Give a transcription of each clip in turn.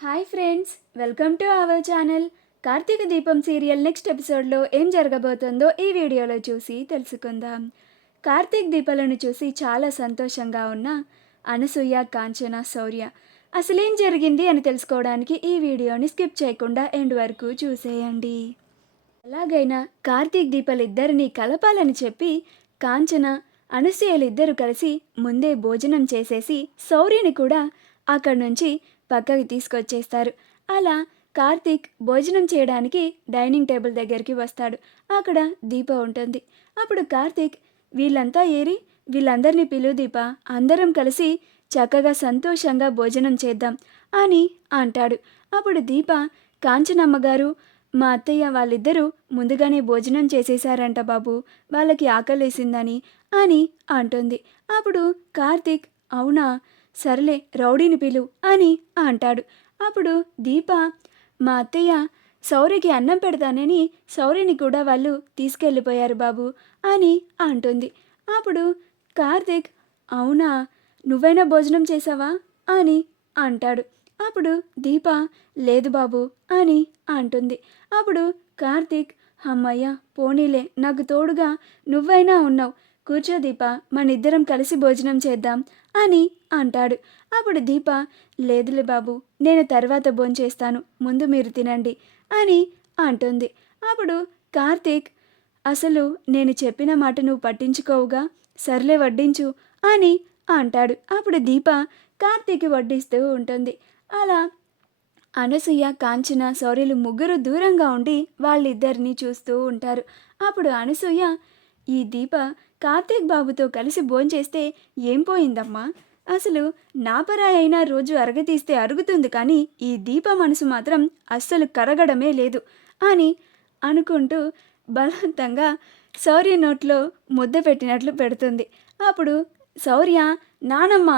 Hi friends, welcome to our channel. Karthika Deepam serial next ఎపిసోడ్లో ఏం జరగబోతుందో ఈ వీడియోలో చూసి తెలుసుకుందాం. కార్తీక్ దీపాలను చూసి చాలా సంతోషంగా ఉన్న అనసూయ, కాంచన, శౌర్య అసలేం జరిగింది అని తెలుసుకోవడానికి ఈ వీడియోని స్కిప్ చేయకుండా ఎండ్ వరకు చూసేయండి. ఎలాగైనా కార్తీక్ దీపాలిద్దరినీ కలపాలని చెప్పి కాంచన, అనసూయలిద్దరూ కలిసి ముందే భోజనం చేసేసి శౌర్యని కూడా అక్కడి నుంచి పక్కకి తీసుకొచ్చేస్తారు. అలా కార్తీక్ భోజనం చేయడానికి డైనింగ్ టేబుల్ దగ్గరికి వస్తాడు. అక్కడ దీప ఉంటుంది. అప్పుడు కార్తీక్, వీళ్ళంతా ఏరి, వీళ్ళందరినీ పిలువు దీప, అందరం కలిసి చక్కగా సంతోషంగా భోజనం చేద్దాం అని అంటాడు. అప్పుడు దీప, కాంచనమ్మ గారు, మా అత్తయ్య వాళ్ళిద్దరూ ముందుగానే భోజనం చేసేశారంట బాబు, వాళ్ళకి ఆకలేసిందని అని అంటుంది. అప్పుడు కార్తీక్, అవునా, సర్లే రౌడీని పిలు అని అంటాడు. అప్పుడు దీప, మా అత్తయ్య శౌర్యకి అన్నం పెడతానని శౌర్యని కూడా వాళ్ళు తీసుకెళ్ళిపోయారు బాబు అని అంటుంది. అప్పుడు కార్తీక్, అవునా, నువ్వైనా భోజనం చేసావా అని అంటాడు. అప్పుడు దీప, లేదు బాబు అని అంటుంది. అప్పుడు కార్తీక్, అమ్మయ్య పోనీలే, నాకు తోడుగా నువ్వైనా ఉన్నావు, కూర్చో దీప, మనిద్దరం కలిసి భోజనం చేద్దాం అని అంటాడు. అప్పుడు దీప, లేదులే బాబు, నేను తర్వాత భోంచేస్తాను, ముందు మీరు తినండి అని అంటుంది. అప్పుడు కార్తీక్, అసలు నేను చెప్పిన మాట నువ్వు పట్టించుకోవుగా, సర్లే వడ్డించు అని అంటాడు. అప్పుడు దీప కార్తీక్ వడ్డిస్తూ ఉంటుంది. అలా అనసూయ, కాంచన, శౌర్యలు ముగ్గురు దూరంగా ఉండి వాళ్ళిద్దరినీ చూస్తూ ఉంటారు. అప్పుడు అనసూయ, ఈ దీప కార్తీక్ బాబుతో కలిసి భోంచేస్తే ఏం పోయిందమ్మా, అసలు నా పరాయి అయినా రోజు అరగతీస్తే అరుగుతుంది, కానీ ఈ దీప మనసు మాత్రం అస్సలు కరగడమే లేదు అని అనుకుంటూ బలవంతంగా శౌర్య నోట్లో ముద్ద పెట్టినట్లు పెడుతుంది. అప్పుడు శౌర్య, నానమ్మ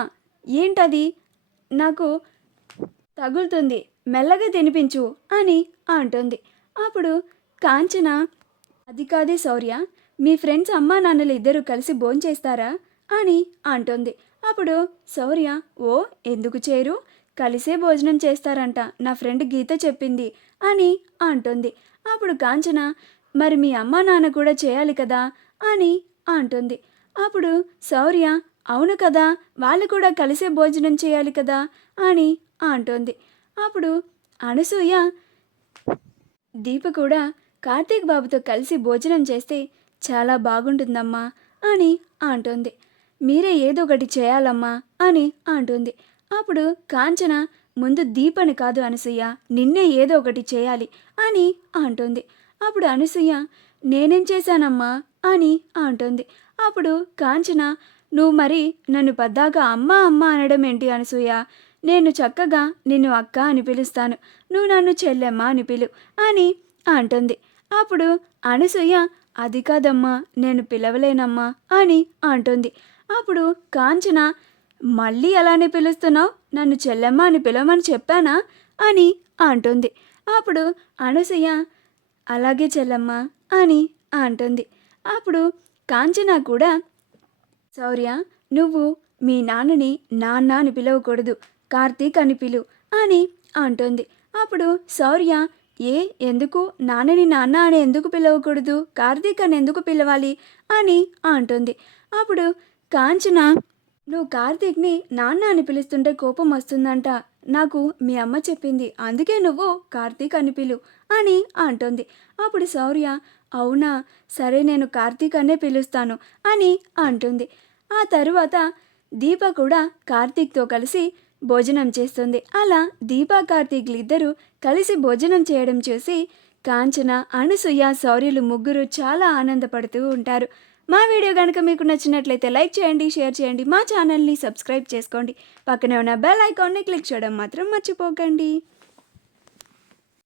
ఏంటది, నాకు తగులుతుంది, మెల్లగా తినిపించు అని అంటుంది. అప్పుడు కాంచన, అది కాదే శౌర్య, మీ ఫ్రెండ్స్ అమ్మా నాన్నలు ఇద్దరు కలిసి భోంచేస్తారా అని అంటుంది. అప్పుడు శౌర్య, ఓ ఎందుకు చేరు, కలిసే భోజనం చేస్తారంట, నా ఫ్రెండ్ గీత చెప్పింది అని అంటుంది. అప్పుడు కాంచన, మరి మీ అమ్మా నాన్న కూడా చేయాలి కదా అని అంటుంది. అప్పుడు శౌర్య, అవును కదా, వాళ్ళు కూడా కలిసే భోజనం చేయాలి కదా అని అంటుంది. అప్పుడు అనసూయ, దీప కూడా కార్తీక్ బాబుతో కలిసి భోజనం చేస్తే చాలా బాగుంటుందమ్మా అని అంటుంది. మీరే ఏదో ఒకటి చేయాలమ్మా అని అంటుంది. అప్పుడు కాంచన, ముందు దీపని కాదు అనసూయ, నిన్నే ఏదో ఒకటి చేయాలి అని అంటుంది. అప్పుడు అనసూయ, నేనేం చేశానమ్మా అని అంటుంది. అప్పుడు కాంచన, నువ్వు మరి నన్ను పద్దాగా అమ్మ అమ్మ అనడం ఏంటి అనసూయ, నేను చక్కగా నిన్ను అక్క అని పిలుస్తాను, నువ్వు నన్ను చెల్లెమ్మ అని పిలు అని అంటుంది. అప్పుడు అనసూయ, అది కాదమ్మా, నేను పిలవలేనమ్మా అని అంటుంది. అప్పుడు కాంచన, మళ్ళీ అలానే పిలుస్తున్నావు, నన్ను చెల్లెమ్మ అని పిలవమని చెప్పానా అని అంటుంది. అప్పుడు అనసూయ, అలాగే చెల్లెమ్మ అని అంటుంది. అప్పుడు కాంచన కూడా, శౌర్య, నువ్వు మీ నాన్నని నాన్న అని పిలవకూడదు, కార్తీక్ అని పిలు అని అంటుంది. అప్పుడు శౌర్య, ఎందుకు నాన్నని నాన్న అని ఎందుకు పిలవకూడదు, కార్తీక్ అని ఎందుకు పిలవాలి అని అంటుంది. అప్పుడు కాంచన, నువ్వు కార్తీక్ని నాన్న అని పిలుస్తుంటే కోపం వస్తుందంట, నాకు మీ అమ్మ చెప్పింది, అందుకే నువ్వు కార్తీక్ అని పిలు అని అంటుంది. అప్పుడు శౌర్య, అవునా, సరే నేను కార్తీక్ అనే పిలుస్తాను అని అంటుంది. ఆ తరువాత దీప కూడా కార్తీక్తో కలిసి భోజనం చేస్తుంది. అలా దీపా, కార్తీక్లు ఇద్దరూ కలిసి భోజనం చేయడం చూసి కాంచన, అనసూయ, శౌర్యులు ముగ్గురు చాలా ఆనందపడుతూ ఉంటారు. మా వీడియో కనుక మీకు నచ్చినట్లయితే లైక్ చేయండి, షేర్ చేయండి, మా ఛానల్ని సబ్స్క్రైబ్ చేసుకోండి, పక్కనే ఉన్న బెల్ ఐకాన్ని క్లిక్ చేయడం మాత్రం మర్చిపోకండి.